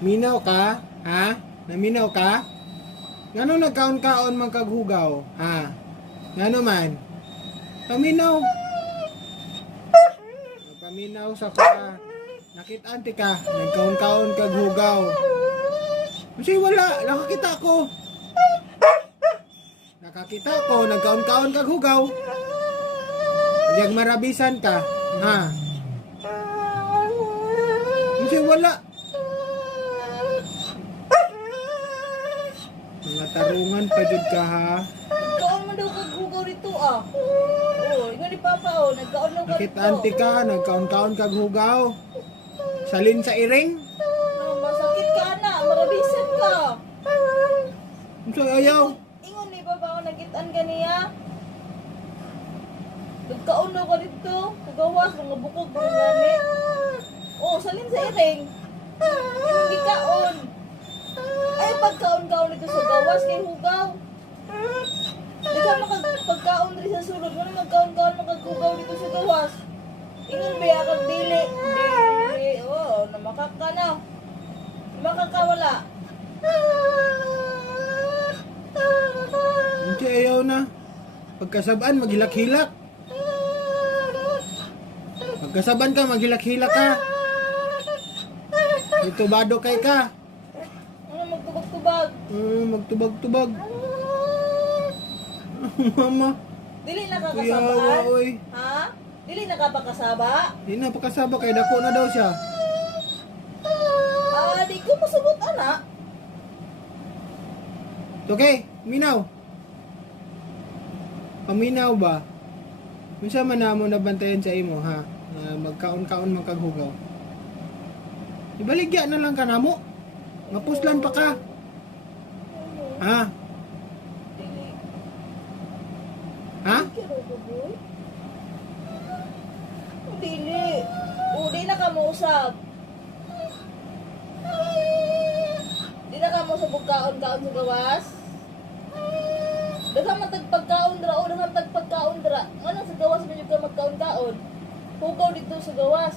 Minaw ka? Ha? Naminaw ka? Ngano nagkaon-kaon man kaghugaw? Ha? Ngano man? Paminaw. Paminaw sa ka. Nakitaan ti ka. Nagkaon-kaon kaghugaw. Kasi wala. Nakakita ko. Nakakita ko. Nagkaon-kaon kaghugaw. Hindi marabisan ka. Ha? Kasi wala. Mga tarungan pa jud ka ha. Nagkaon mo daw kaghugaw rito ah. Oo, ingon ni Papa oh, nagkaon daw ka Nakit rito. anti ka, nagkaon-kaon kaghugaw. Salin sa iring. No, masakit ka na, marabisan ka. So ayaw. Ingon ni Papa oh, nagitan ka niya. Nagkaon daw ka dito. Kagawas, mga bukog, mga gamit. Oo, salin sa iring. Hindi kaon. Ay, pagkaon-kaon dito sa gawas kay hugaw. Di ka makapagkaon rin sa sulod. Ano magkaon-kaon makaghugaw dito sa gawas? Ingon ba yakag dili? Dili. Oo, namakak ka na. Namakak ka wala. Hindi ayaw na. Pagkasabaan, maghilak-hilak. Pagkasaban ka, maghilak-hilak ka. Itubado kay ka. Ano magtubag-tubag? Magtubag-tubag. Mama. Dili Kuyawa, nakakasabaan? oy. Ha? Dili nakapakasaba? Hindi na pakasaba kay dako na daw siya. Ah, di ko masabot anak. Okay, minaw. Paminaw ba? Minsan man na mo nabantayan sa imo ha. Na magkaon-kaon magkaghugaw. Ibaligya na lang ka na mo. Mapuslan pa ka. Ha? Dili. Ha? Kiro ko, boy? Dili. O, di na ka mo usab. Di na ka mo sa bugkaon-kaon sa gawas? Daghang matagpagkaon dra o daghang tagpagkaon dra. Ano sa gawas man yung ka magkaon-kaon? Hugaw dito sa gawas.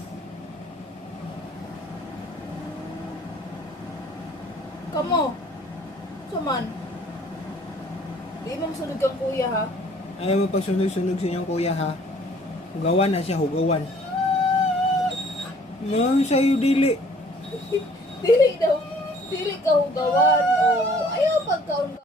Kamo. Suman. Di mo masunod kang kuya ha. Ayaw mo pagsunog-sunog sa inyong kuya ha. Hugawan na siya, hugawan. No, sa'yo dili. Dili daw. Dili ka hugawan o ayaw pagkaon